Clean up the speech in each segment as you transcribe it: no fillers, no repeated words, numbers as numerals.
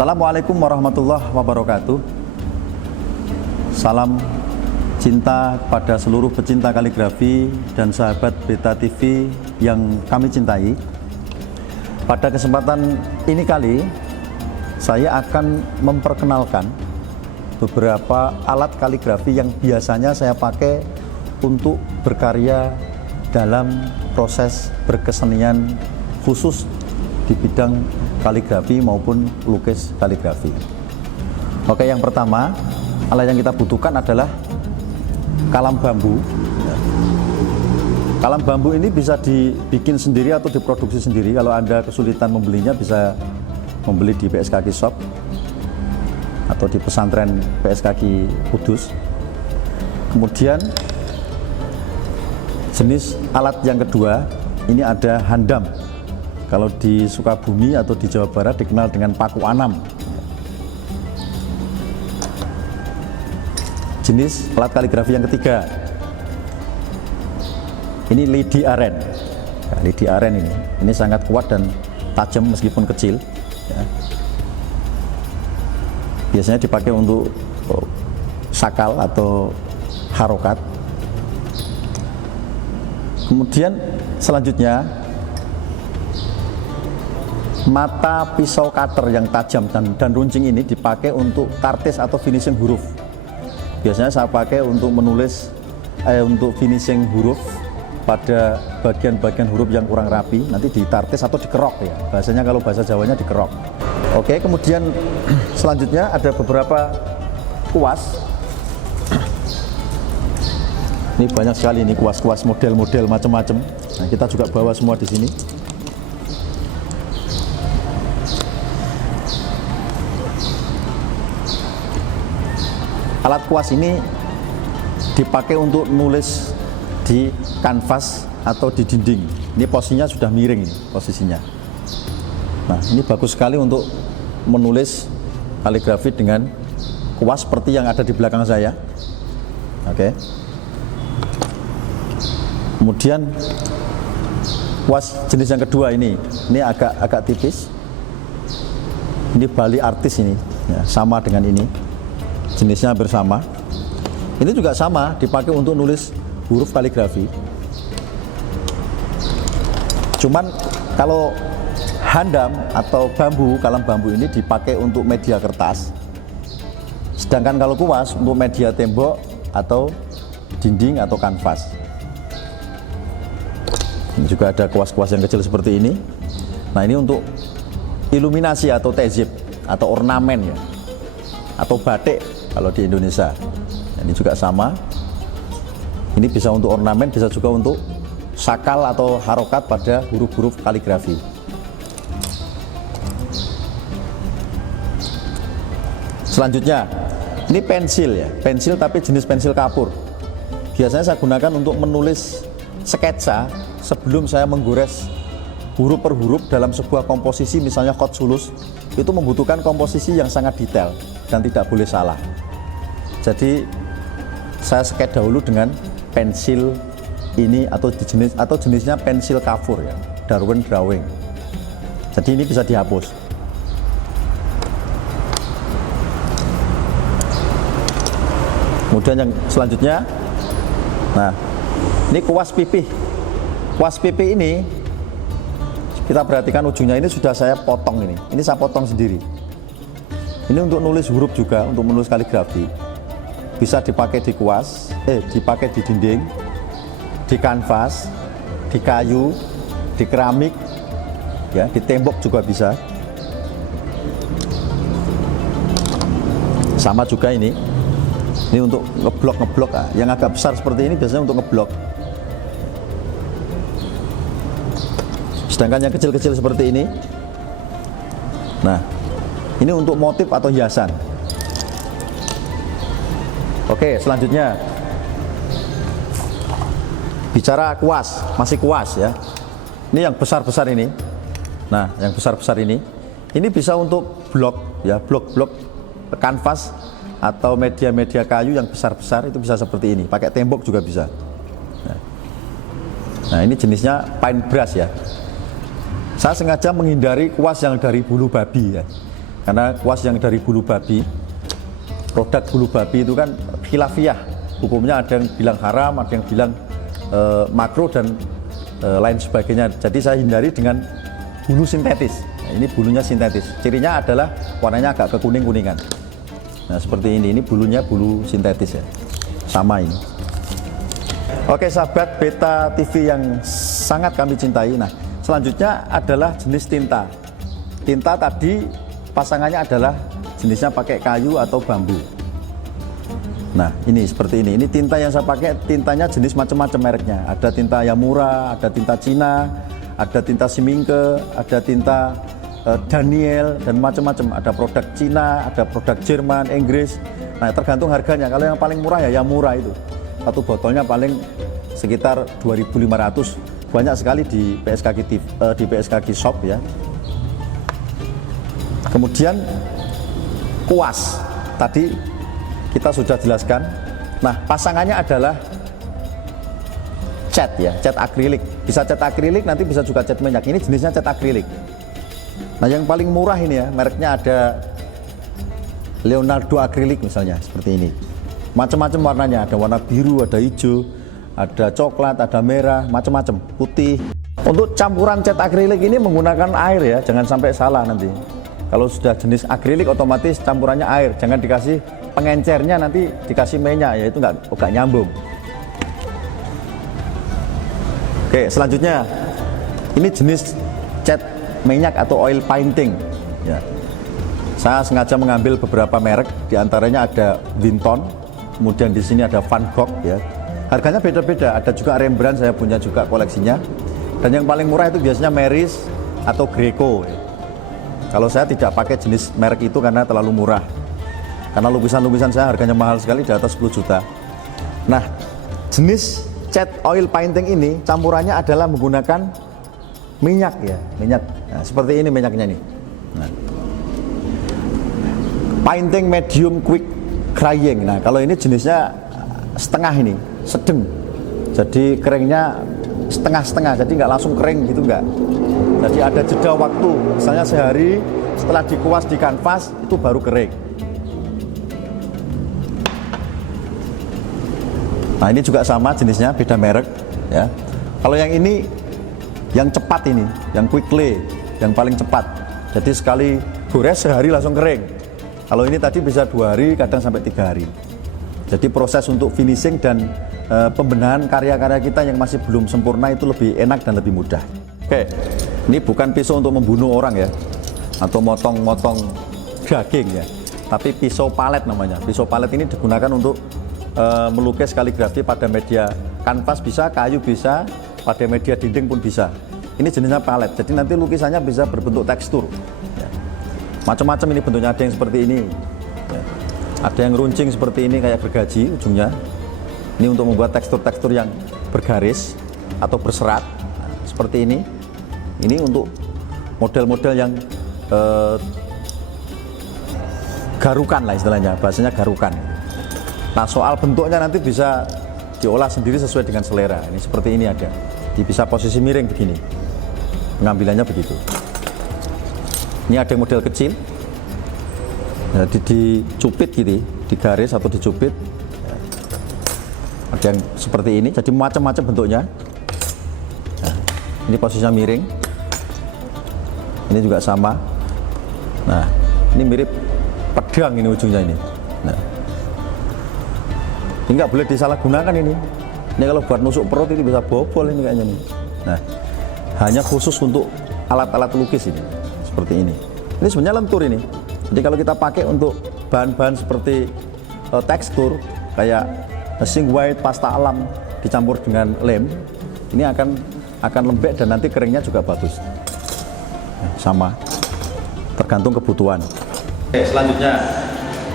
Assalamualaikum warahmatullahi wabarakatuh. Salam cinta pada seluruh pecinta kaligrafi dan sahabat Beta TV yang kami cintai. Pada kesempatan ini kali, saya akan memperkenalkan beberapa alat kaligrafi yang biasanya saya pakai untuk berkarya dalam proses berkesenian khusus di bidang kaligrafi maupun lukis kaligrafi. Oke, yang pertama, alat yang kita butuhkan adalah kalam bambu. Kalam bambu ini bisa dibikin sendiri atau diproduksi sendiri. Kalau Anda kesulitan membelinya, bisa membeli di PSKG Shop atau di pesantren PSKG Kudus. Kemudian jenis alat yang kedua, ini ada handam. Kalau di Sukabumi atau di Jawa Barat dikenal dengan paku anam. Jenis alat kaligrafi yang ketiga, ini lidi aren. Nah, lidi aren ini sangat kuat dan tajam meskipun kecil. Ya. Biasanya dipakai untuk sakal atau harokat. Kemudian selanjutnya, mata pisau cutter yang tajam dan runcing ini dipakai untuk kartis atau finishing huruf. Biasanya saya pakai untuk menulis, untuk finishing huruf pada bagian-bagian huruf yang kurang rapi, nanti ditartis atau dikerok ya. Bahasanya kalau bahasa Jawanya dikerok. Oke, kemudian selanjutnya ada beberapa kuas. Ini banyak sekali ini kuas-kuas model-model macam-macam. Nah, kita juga bawa semua di sini. Alat kuas ini dipakai untuk nulis di kanvas atau di dinding. Ini posisinya sudah miring ini, posisinya. Nah, ini bagus sekali untuk menulis kaligrafi dengan kuas seperti yang ada di belakang saya. Oke. Kemudian kuas jenis yang kedua ini agak tipis. Ini Bali Artis ini, ya, sama dengan ini. Jenisnya hampir sama. Ini juga sama, dipakai untuk nulis huruf kaligrafi. Cuman kalau handam atau bambu, kalam bambu ini dipakai untuk media kertas. Sedangkan kalau kuas untuk media tembok atau dinding atau kanvas. Ini juga ada kuas-kuas yang kecil seperti ini. Nah, ini untuk iluminasi atau tezib atau ornamen ya. Atau batik kalau di Indonesia. Ini juga sama. Ini bisa untuk ornamen, bisa juga untuk sakal atau harokat pada huruf-huruf kaligrafi. Selanjutnya, ini pensil ya, pensil tapi jenis pensil kapur. Biasanya saya gunakan untuk menulis sketsa sebelum saya menggores huruf per huruf dalam sebuah komposisi, misalnya khot sulus. Itu membutuhkan komposisi yang sangat detail dan tidak boleh salah. Jadi saya sketch dahulu dengan pensil ini atau jenisnya pensil kafur ya, Darwin drawing. Jadi ini bisa dihapus. Kemudian yang selanjutnya, nah ini kuas pipih. Kuas pipih ini kita perhatikan ujungnya ini sudah saya potong ini. Ini saya potong sendiri. Ini untuk nulis huruf juga, untuk menulis kaligrafi. Bisa dipakai di kuas, dipakai di dinding, di kanvas, di kayu, di keramik, ya, di tembok juga bisa. Sama juga ini untuk ngeblok, yang agak besar seperti ini biasanya untuk ngeblok. Sedangkan yang kecil-kecil seperti ini, nah, ini untuk motif atau hiasan. Oke, selanjutnya bicara kuas, masih kuas ya. Ini yang besar-besar ini. Nah, yang besar-besar ini bisa untuk blok ya, blok-blok kanvas atau media-media kayu yang besar-besar, itu bisa seperti ini. Pakai tembok juga bisa. Nah, ini jenisnya paintbrush ya. Saya sengaja menghindari kuas yang dari bulu babi ya. karena kuas yang dari bulu babi, produk bulu babi itu kan khilafiyah, hukumnya ada yang bilang haram, ada yang bilang makruh dan lain sebagainya. Jadi saya hindari dengan bulu sintetis. Nah, ini bulunya sintetis, cirinya adalah warnanya agak kekuning-kuningan. Nah seperti ini bulunya bulu sintetis ya, sama ini. Oke sahabat Beta TV yang sangat kami cintai. Nah selanjutnya adalah jenis tinta. Tinta tadi pasangannya adalah jenisnya pakai kayu atau bambu. Nah ini seperti ini tinta yang saya pakai, tintanya jenis macam-macam mereknya. Ada tinta Yamura, ada tinta Cina, ada tinta Siminke, ada tinta Daniel, dan macam-macam. Ada produk Cina, ada produk Jerman, Inggris. Nah tergantung harganya. Kalau yang paling murah ya Yamura itu. Satu botolnya paling sekitar 2.500. Banyak sekali di PSKG di PSKG Shop ya. Kemudian kuas tadi kita sudah jelaskan. Nah pasangannya adalah cat ya, cat akrilik. Bisa cat akrilik, nanti bisa juga cat minyak. Ini jenisnya cat akrilik. Nah yang paling murah ini ya, mereknya ada Leonardo akrilik misalnya, seperti ini. Macam-macam warnanya, ada warna biru, ada hijau, ada coklat, ada merah, macam-macam, putih. Untuk campuran cat akrilik ini menggunakan air ya, jangan sampai salah nanti. Kalau sudah jenis akrilik otomatis campurannya air, jangan dikasih pengencernya, nanti dikasih minyak ya, itu nggak nyambung. Oke selanjutnya ini jenis cat minyak atau oil painting ya. Saya sengaja mengambil beberapa merek, diantaranya ada Winton, kemudian di sini ada Van Gogh ya. Harganya beda-beda, ada juga Rembrandt, saya punya juga koleksinya. Dan yang paling murah itu biasanya Meris atau Greco ya. Kalau saya tidak pakai jenis merek itu karena terlalu murah, karena lukisan-lukisan saya harganya mahal sekali, di atas 10 juta. Nah jenis cat oil painting ini campurannya adalah menggunakan minyak ya, minyak. Nah, seperti ini minyaknya nih. Nah. Painting medium quick drying. Nah kalau ini jenisnya setengah ini, sedang. Jadi keringnya setengah-setengah, jadi nggak langsung kering gitu nggak. Jadi ada jeda waktu, misalnya sehari setelah dikuas di kanvas itu baru kering. Nah ini juga sama jenisnya, beda merek ya. Kalau yang ini yang cepat ini, yang quickly, yang paling cepat. Jadi sekali gores sehari langsung kering. Kalau ini tadi bisa 2 hari, kadang sampai 3 hari. Jadi proses untuk finishing dan pembenahan karya-karya kita yang masih belum sempurna itu lebih enak dan lebih mudah. Oke, ini bukan pisau untuk membunuh orang ya, atau motong-motong daging ya, tapi pisau palet namanya. Pisau palet ini digunakan untuk melukis kaligrafi pada media kanvas bisa, kayu bisa, pada media dinding pun bisa. Ini jenisnya palet, jadi nanti lukisannya bisa berbentuk tekstur ya. Macam-macam ini bentuknya, ada yang seperti ini ya. Ada yang runcing seperti ini kayak gergaji ujungnya. Ini untuk membuat tekstur-tekstur yang bergaris atau berserat seperti ini. Ini untuk model-model yang garukan lah istilahnya, bahasanya garukan. Nah soal bentuknya nanti bisa diolah sendiri sesuai dengan selera. Ini seperti ini ada, bisa posisi miring begini, pengambilannya begitu. Ini ada yang model kecil, jadi dicupit gitu, digaris atau dicupit. Ada yang seperti ini, jadi macam-macam bentuknya. Nah, ini posisinya miring. Ini juga sama. Nah, ini mirip pedang ini ujungnya ini. Nah, ini nggak boleh disalahgunakan ini. Ini kalau buat nusuk perut ini bisa bobol ini kayaknya nih. Nah, hanya khusus untuk alat-alat lukis ini, seperti ini. Ini sebenarnya lentur ini. Jadi kalau kita pakai untuk bahan-bahan seperti tekstur kayak sing white, pasta alam dicampur dengan lem, ini akan lembek dan nanti keringnya juga bagus. Nah, sama, tergantung kebutuhan. Oke, selanjutnya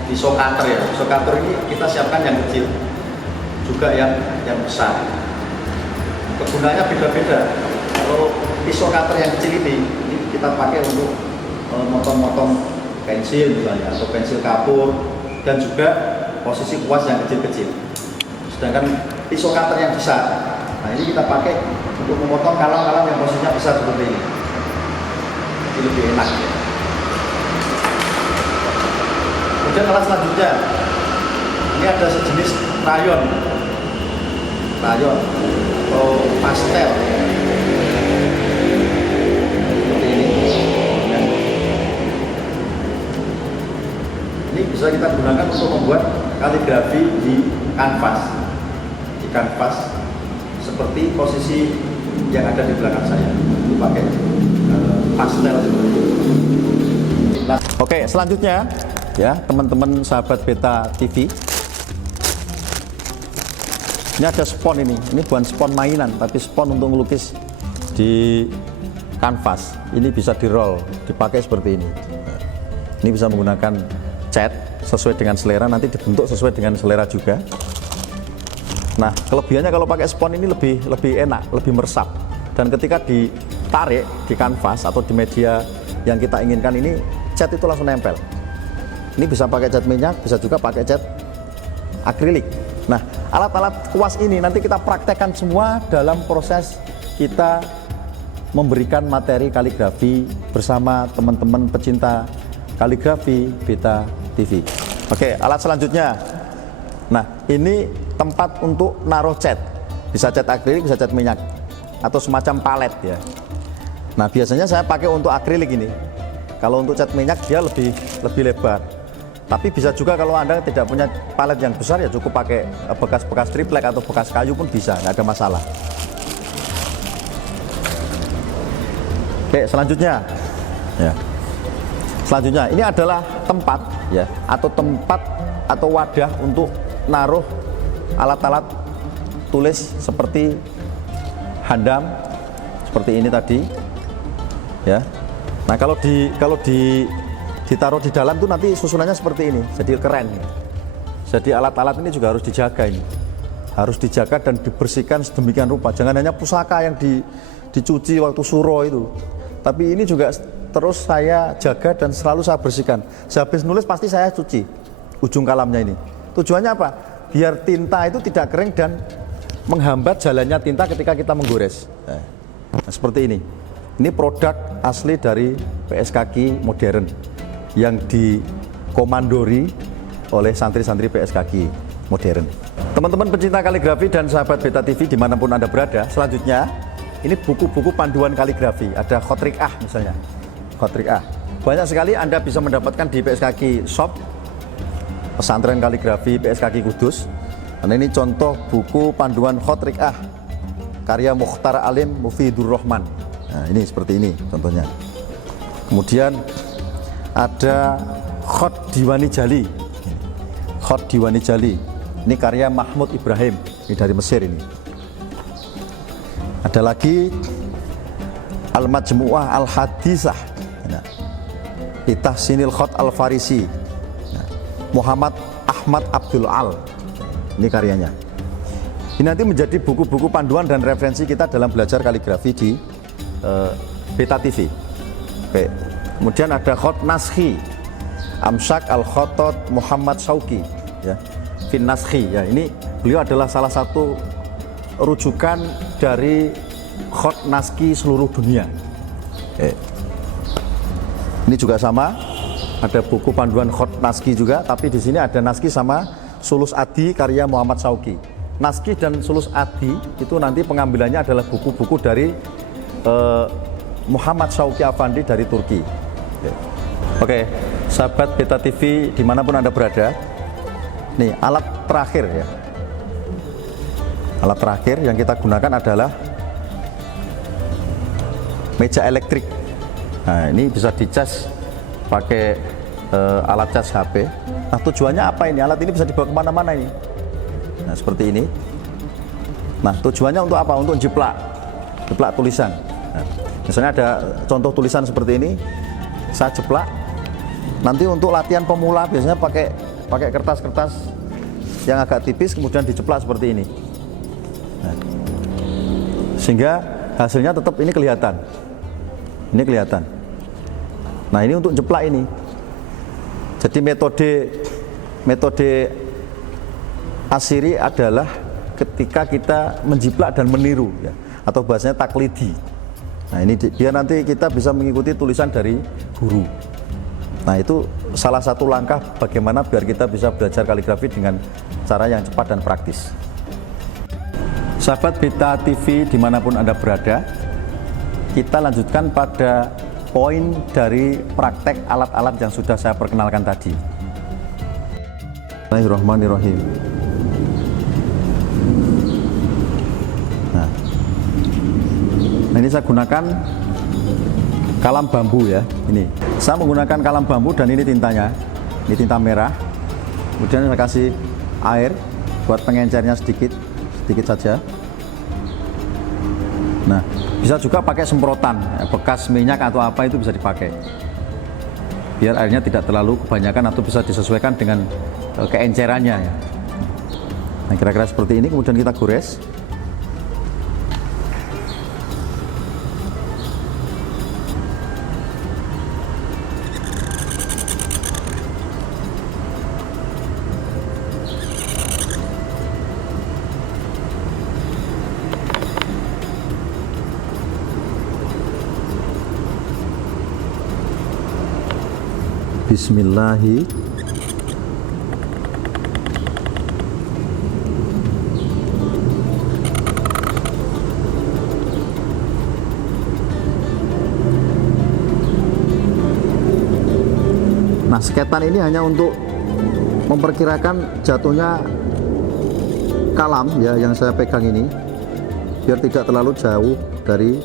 pisau cutter ya. Pisau cutter ini kita siapkan yang kecil, juga yang besar. Kegunaannya beda-beda. Kalau pisau cutter yang kecil ini kita pakai untuk motong-motong pensil misalnya, atau pensil kapur, dan juga posisi kuas yang kecil-kecil. Sedangkan pisau cutter yang besar, nah ini kita pakai untuk memotong kalang-kalang yang posisinya besar seperti ini. Jadi lebih enak ya. Kemudian alat selanjutnya, ini ada sejenis rayon atau pastel seperti ini. Ini bisa kita gunakan untuk membuat kaligrafi di kanvas seperti posisi yang ada di belakang saya. Itu pakai pastel seperti itu. Nah, oke, selanjutnya ya teman-teman sahabat Beta TV, ini ada spon ini bukan spon mainan tapi spon untuk melukis di kanvas. Ini bisa di roll, dipakai seperti ini. Ini bisa menggunakan cat sesuai dengan selera, nanti dibentuk sesuai dengan selera juga. Nah, kelebihannya kalau pakai spon ini lebih enak, lebih meresap, dan ketika ditarik di kanvas atau di media yang kita inginkan ini, cat itu langsung nempel. Ini bisa pakai cat minyak, bisa juga pakai cat akrilik. Nah, alat-alat kuas ini nanti kita praktekkan semua dalam proses kita memberikan materi kaligrafi bersama teman-teman pecinta kaligrafi Beta TV. Oke, alat selanjutnya. Nah, ini tempat untuk naruh cat. Bisa cat akrilik, bisa cat minyak, atau semacam palet ya. Nah, biasanya saya pakai untuk akrilik ini. Kalau untuk cat minyak dia lebih lebar. Tapi bisa juga kalau Anda tidak punya palet yang besar ya cukup pakai bekas-bekas triplek atau bekas kayu pun bisa, nggak ada masalah. Oke, selanjutnya. Ya. Selanjutnya, ini adalah tempat ya, atau wadah untuk naruh alat-alat tulis seperti handam, seperti ini tadi, ya. Nah, kalau ditaruh di dalam tuh nanti susunannya seperti ini, jadi keren. Jadi alat-alat ini juga harus dijaga ini, harus dijaga dan dibersihkan sedemikian rupa. Jangan hanya pusaka yang dicuci waktu suro itu, tapi ini juga terus saya jaga dan selalu saya bersihkan. Sehabis nulis pasti saya cuci ujung kalamnya ini. Tujuannya apa? Biar tinta itu tidak kering dan menghambat jalannya tinta ketika kita menggores. Nah, seperti ini. Ini produk asli dari PS Kaki modern yang dikomandori oleh santri-santri PS Kaki modern. Teman-teman pecinta kaligrafi dan sahabat Beta TV dimanapun Anda berada, selanjutnya ini buku-buku panduan kaligrafi. Ada Khotrik Ah misalnya. Khotrik Ah. Banyak sekali Anda bisa mendapatkan di PS Kaki Shop, pesantren kaligrafi PS Kaki Kudus. Dan ini contoh buku panduan Khotrik Ah, karya Mukhtar Alim Mufidur Rahman. Nah, ini seperti ini contohnya. Kemudian ada Khot Diwani Jali. Khot Diwani Jali. Ini karya Mahmud Ibrahim. Ini dari Mesir ini. Ada lagi Al-Majmu'ah Al-Hadisah. Itahsinil Khot Al-Farisi. Muhammad Ahmad Abdul Al. Ini karyanya. Ini nanti menjadi buku-buku panduan dan referensi kita dalam belajar kaligrafi di Beta TV. Oke. Kemudian ada Khot Naskhi, Amsyak Al-Khotot Muhammad Sauki, ya. Fin Naskhi, ya. Ini beliau adalah salah satu rujukan dari Khot Naskhi seluruh dunia. Ini juga sama, ada buku panduan Khot Naskhi juga, tapi di sini ada Naskhi sama Sulus Adi karya Muhammad Sauki. Naskhi dan Sulus Adi itu nanti pengambilannya adalah buku-buku dari Muhammad Sauki Afandi dari Turki. Oke, sahabat Beta TV dimanapun Anda berada, nih alat terakhir ya. Alat terakhir yang kita gunakan adalah meja elektrik. Nah, ini bisa dicas pakai alat cas HP. Nah, tujuannya apa ini? Alat ini bisa dibawa kemana-mana ini. Nah, seperti ini. Nah, tujuannya untuk apa? Untuk jeplak tulisan. Nah, misalnya ada contoh tulisan seperti ini, saya jeplak. Nanti untuk latihan pemula biasanya pakai kertas-kertas yang agak tipis, kemudian dijeplak seperti ini. Nah, sehingga hasilnya tetap ini kelihatan. Ini kelihatan. Nah, ini untuk jeplak ini. Jadi metode asiri adalah ketika kita menjiplak dan meniru ya, atau bahasanya taklidi. Nah, ini biar nanti kita bisa mengikuti tulisan dari guru. Nah, itu salah satu langkah bagaimana biar kita bisa belajar kaligrafi dengan cara yang cepat dan praktis. Sahabat Beta TV dimanapun Anda berada, kita lanjutkan pada poin dari praktek alat-alat yang sudah saya perkenalkan tadi. Bismillahirrahmanirrahim. Nah, ini saya gunakan kalam bambu ya. Ini saya menggunakan kalam bambu dan ini tintanya, ini tinta merah. Kemudian saya kasih air buat pengencernya sedikit saja. Nah, bisa juga pakai semprotan, bekas minyak atau apa itu bisa dipakai. Biar airnya tidak terlalu kebanyakan atau bisa disesuaikan dengan keencerannya ya. Nah, kira-kira seperti ini, kemudian kita gores. Bismillahi. Nah, sketan ini hanya untuk memperkirakan jatuhnya kalam ya yang saya pegang ini, biar tidak terlalu jauh dari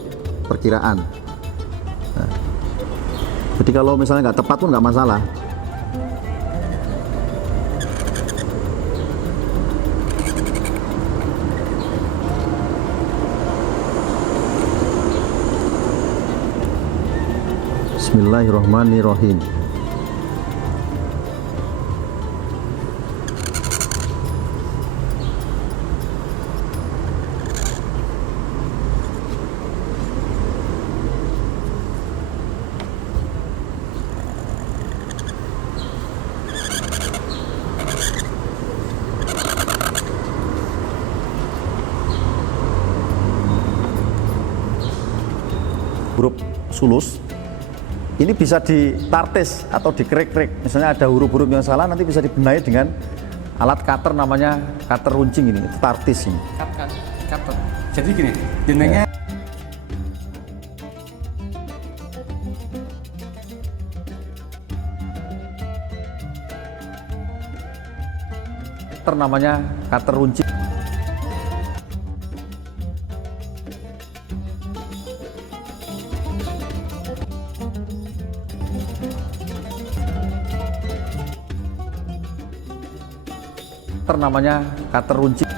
perkiraan. Nah, jadi kalau misalnya nggak tepat pun nggak masalah. Bismillahirrahmanirrahim. Huruf sulus ini bisa ditartis atau dikerik-kerik. Misalnya ada huruf-huruf yang salah, nanti bisa dibenahi dengan alat cutter, namanya cutter runcing ini, itu tartis ini. Cutter. Jadi gini, jenengnya cutter, namanya cutter runcing. Namanya cutter runcing.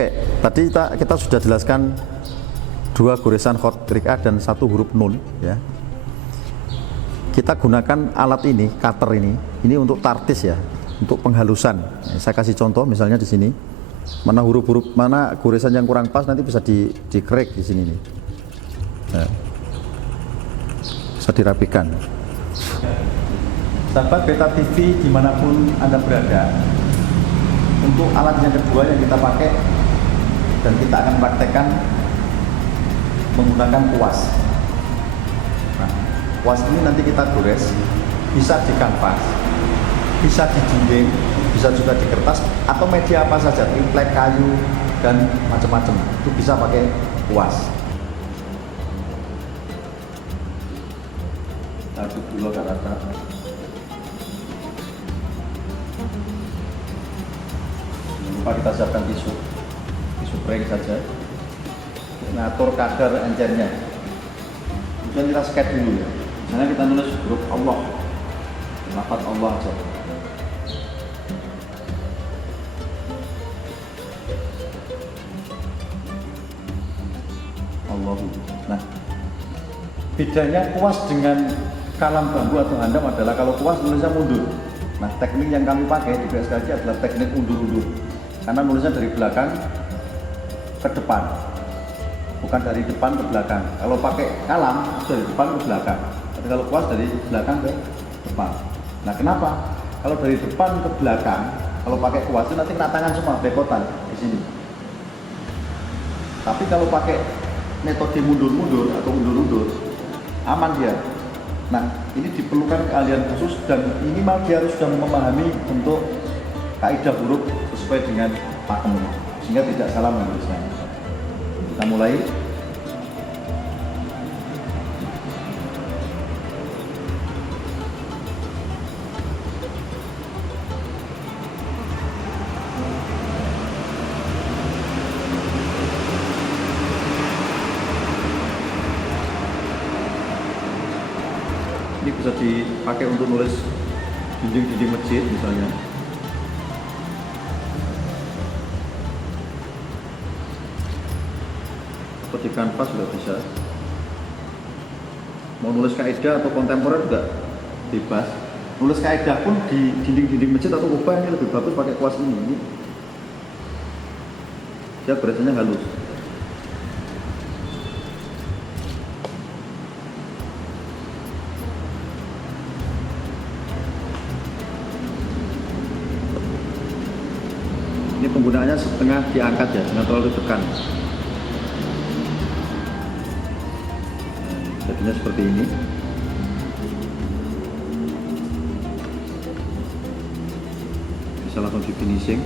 Oke, tadi kita sudah jelaskan dua goresan hot trik A dan satu huruf nun ya. Kita gunakan alat ini, cutter ini untuk tartis ya, untuk penghalusan. Saya kasih contoh misalnya di sini. Mana huruf-huruf, mana goresan yang kurang pas nanti bisa dikerek di sini nih. Nah, bisa dirapikan. Sahabat Beta TV dimanapun Anda berada, untuk alat yang kedua yang kita pakai dan kita akan praktekkan menggunakan kuas. Nah, kuas ini nanti kita gores, bisa di kanvas, bisa di dinding, bisa juga di kertas atau media apa saja, triplek, kayu dan macam-macam. Itu bisa pakai kuas. Aduk dulu agak rata. Jangan lupa kita siapkan tisu kering saja. Ngatur kadar encernya. Kemudian kita sketch dulu ya. Misalnya kita nulis huruf Allah, lafaz Allah aja. Allahu. Nah, bedanya kuas dengan kalam bambu atau handam adalah kalau kuas nulisnya mundur. Nah, teknik yang kami pakai di BSKJ adalah teknik undur-undur. Karena nulisnya dari belakang ke depan, bukan dari depan ke belakang. Kalau pakai kalam dari depan ke belakang, tapi kalau kuas dari belakang ke depan. Nah, kenapa? Kalau dari depan ke belakang, kalau pakai kuas itu nanti kena tangan semua, bekotan di sini. Tapi kalau pakai metode mundur-mundur atau undur-undur, aman dia. Nah, ini diperlukan keahlian khusus dan minimal dia harus sudah memahami untuk kaidah huruf sesuai dengan pakemnya, sehingga tidak salah menulisnya. Kita mulai. Ini bisa dipakai untuk nulis dinding-dinding masjid misalnya. Atau di kanvas juga bisa. Mau nulis kaidah atau kontemporer juga bebas. Nulis kaidah pun di dinding-dinding masjid atau kubah ini lebih bagus pakai kuas ini. Dia biasanya halus. Ini penggunaannya setengah diangkat ya, jangan terlalu tekan. Jadinya seperti ini. Bisa langsung di finishing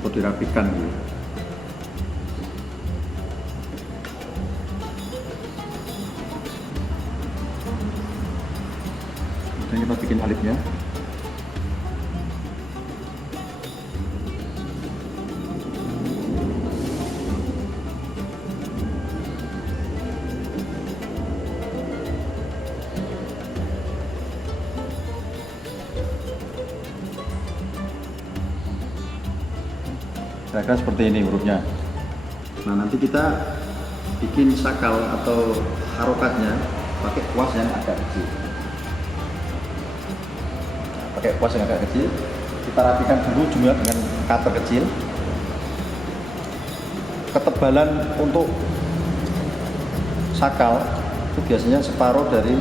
atau dirapikan gitu. Kemudian kita bikin alifnya. Kira-kira seperti ini hurufnya. Nah, nanti kita bikin sakal atau harokatnya pakai kuas yang agak kecil. Nah, pakai kuas yang agak kecil, kita rapikan dulu juga dengan cutter kecil. Ketebalan untuk sakal itu biasanya separuh dari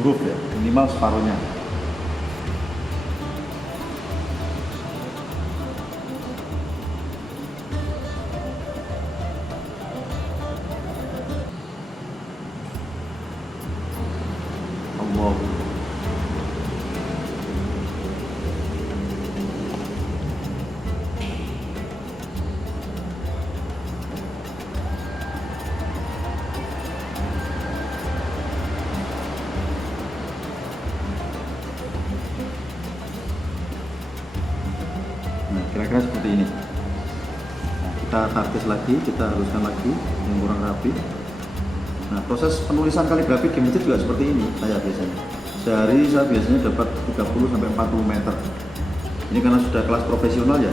huruf ya, minimal separuhnya. Allah. Nah, kira-kira seperti ini. Nah, kita tarkis lagi, kita haluskan lagi yang kurang rapi. Nah, proses penulisan kaligrafi di masjid juga seperti ini saya biasanya. Sehari saya biasanya dapat 30-40 meter. Ini karena sudah kelas profesional ya,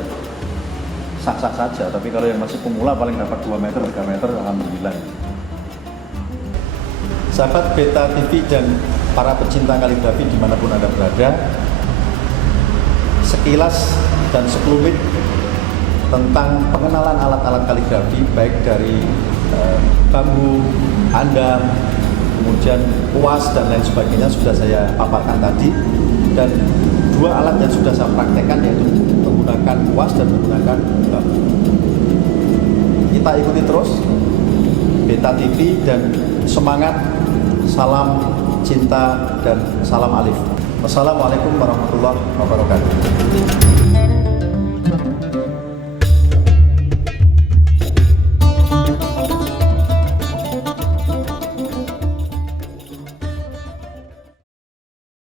sah-sah saja. Tapi kalau yang masih pemula paling dapat 2 meter, 3 meter, alhamdulillah. Sahabat Beta TV dan para pecinta kaligrafi dimanapun Anda berada, sekilas dan sekelumit tentang pengenalan alat-alat kaligrafi baik dari bambu, handam, kemudian UAS dan lain sebagainya sudah saya paparkan tadi, dan 2 alat yang sudah saya praktekkan yaitu menggunakan UAS dan menggunakan bambu. Kita ikuti terus Beta TV dan semangat, salam cinta dan salam Alif. Wassalamualaikum warahmatullahi wabarakatuh.